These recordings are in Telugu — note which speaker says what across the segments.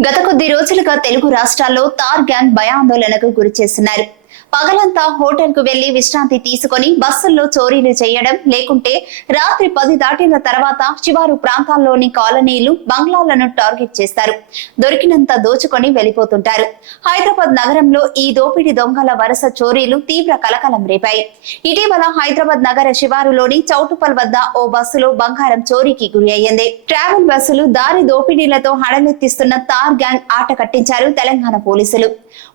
Speaker 1: గత కొద్ది రోజులుగా తెలుగు రాష్ట్రాల్లో తార్ గ్యాంగ్ భయాందోళనకు గురి చేస్తున్నారు పగలంతా హోటల్కు వెళ్ళి విశ్రాంతి తీసుకొని బస్సుల్లో చోరీలు చేయడం లేకుంటే రాత్రి పది దాటిన తర్వాత శివారు ప్రాంతాల్లోని కాలనీలు బంగ్లాలను టార్గెట్ చేస్తారు. దొరికినంత దోచుకొని వెళ్ళిపోతుంటారు హైదరాబాద్ నగరంలో ఈ దోపిడీ దొంగల వరుస చోరీలు తీవ్ర కలకలం రేపాయి. ఇటీవల హైదరాబాద్ నగర శివారులోని చౌటుపల్ వద్ద ఓ బస్సులో బంగారం చోరీకి గురి అయ్యింది. ట్రావెల్ బస్సులు దారి దోపిడీలతో హడలెత్తిస్తున్న తార్ గ్యాంగ్ ఆట కట్టించారు తెలంగాణ పోలీసులు.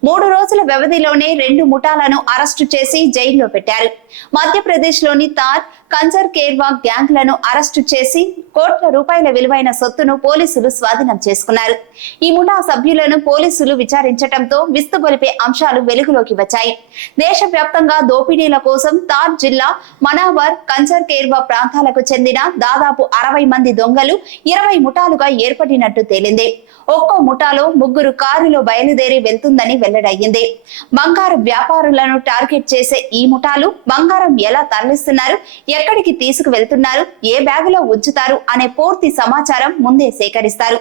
Speaker 1: మూడు రోజుల వ్యవధిలోనే రెండు ముఠాలను అరెస్టు చేసి జైల్లో పెట్టారు. మధ్యప్రదేశ్లోని తార్ కంజర్ కేర్వా గ్యాంగ్లను అరెస్టు చేసి కోట్ల రూపాయల విలువైన సొత్తును పోలీసులు స్వాధీనం చేసుకున్నారు. ఈ ముఠా సభ్యులను పోలీసులు విచారించడంతో విస్తుగొలిపే అంశాలు వెలుగులోకి వచ్చాయి. దేశవ్యాప్తంగా దోపిడీల కోసం తార్ జిల్లా మనావర్ కంజర్ కేర్వా ప్రాంతాలకు చెందిన దాదాపు అరవై మంది దొంగలు ఇరవై ముఠాలుగా ఏర్పడినట్టు తేలింది. ఒక్కో ముఠాలో ముగ్గురు కారులో బయలుదేరి వెళ్తుందని వెల్లడయ్యింది. బంగారు వ్యాపారులను టార్గెట్ చేసే ఈ ముఠాలు బంగారం ఎలా తరలిస్తున్నారు? ఎక్కడికి తీసుకు వెళ్తున్నారు ఏ బ్యాగులో ఉంచుతారు? అనే పూర్తి సమాచారం ముందే సేకరిస్తారు.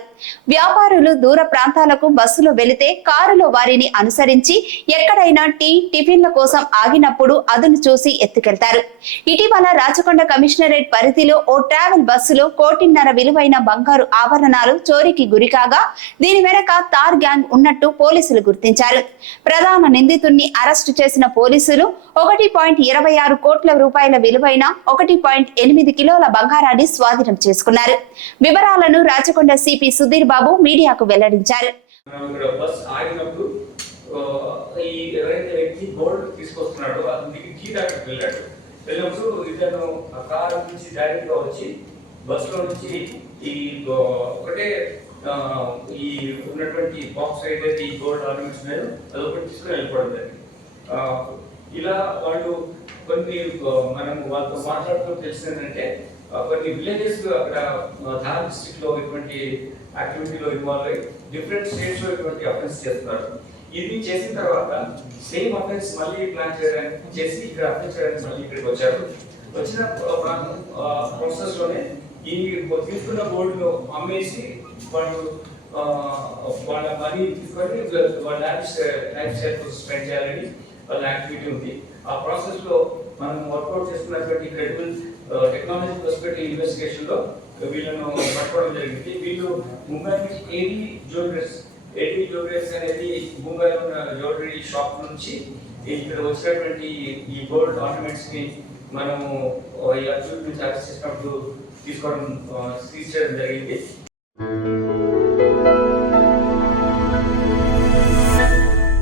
Speaker 1: వ్యాపారులు దూర ప్రాంతాలకు బస్సులో వెళితే కారులో వారిని అనుసరించి ఎక్కడైనా టీ టిఫిన్ల కోసం ఆగినప్పుడు అదును చూసి ఎత్తుకెళ్తారు. ఇటీవల రాచకొండ కమిషనరేట్ పరిధిలో ఓ ట్రావెల్ బస్సులో కోటిన్నర విలువైన బంగారు ఆభరణాలు చోరీకి గురికాగా దీని వెనక తార్ గ్యాంగ్ ఉన్నట్టు పోలీసులు గుర్తించారు. ప్రధాన నిందితుడిని అరెస్ట్ అరెస్టు చేసిన పోలీసులు ఒకటి పాయింట్ ఇరవై ఆరు కోట్ల రూపాయల విలువైన ఒకటి పాయింట్ ఎనిమిది కిలోల బంగారాన్ని స్వాధీనం చేసుకున్నారు. వివరాలను రాచకొండ సిపి సుధీర్ బాబు మీడియాకు వెల్లడించారు.
Speaker 2: బస్ ఈ ఎవరైతే వ్యక్తి గోల్డ్ తీసుకొస్తున్నాడో అతనికి కీ దాకా వెళ్ళాడు. వెళ్ళినప్పుడు ఇతను ఆ నుంచి డైరెక్ట్ వచ్చి బస్లో నుంచి ఈ ఒకటే ఈ ఉన్నటువంటి బాక్స్ ఏదైతే ఈ గోల్డ్ ఆర్నమెంట్స్ ఉన్నాయో అది ఒకటి తీసుకుని వెళ్ళిపోవడం జరిగింది. ఇలా వాళ్ళు కొన్ని మనం వాళ్ళతో మాట్లాడుతూ తెలిసిందంటే కొన్ని విలేజెస్ అక్కడ ధార్ డిస్ట్రిక్ట్లో ఇటువంటి యాక్టివిటీలో ఇన్వాల్వ్ అయ్యి డిఫరెంట్ స్టేట్స్లో ఇటువంటి అఫెన్స్ చేస్తున్నారు ఇది చేసిన తర్వాత సేమ్ అఫెన్స్ మళ్ళీ ప్లాన్ చేయడానికి చేసి ఇక్కడ అఫెన్స్ చేయడానికి మళ్ళీ ఇక్కడికి వచ్చారు. వచ్చిన ప్రాసెస్లోనే ఈ తీసుకున్న గోల్డ్ అమ్మేసి వాళ్ళు వాళ్ళ మనీ తీసుకొని వాళ్ళ లైఫ్ లైఫ్ స్టైల్ కోసం స్పెండ్ చేయాలని వాళ్ళ యాక్టివిటీ ఉంది. ఆ ప్రాసెస్లో మనం వర్కౌట్ చేస్తున్నటువంటి క్రెడిబుల్ టెక్నాలజీ పర్స్పెక్టివ్ ఇన్వెస్టిగేషన్లో uh, వీళ్ళను పట్టుకోవడం జరిగింది. వీళ్ళు ముంబై నుంచి ఏడి జ్యువెలరీస్ ఏడీ జ్యువెలరీస్ అనేది ముంబైలో ఉన్న జ్యువెలరీ షాప్ నుంచి ఇక్కడ వచ్చినటువంటి ఈ గోల్డ్ ఆర్నమెంట్స్ని మనము uh, ఈ అర్జున్ నుంచి అరెస్ట్ చేసినప్పుడు తీసుకోవడం uh, సీజ్ చేయడం జరిగింది.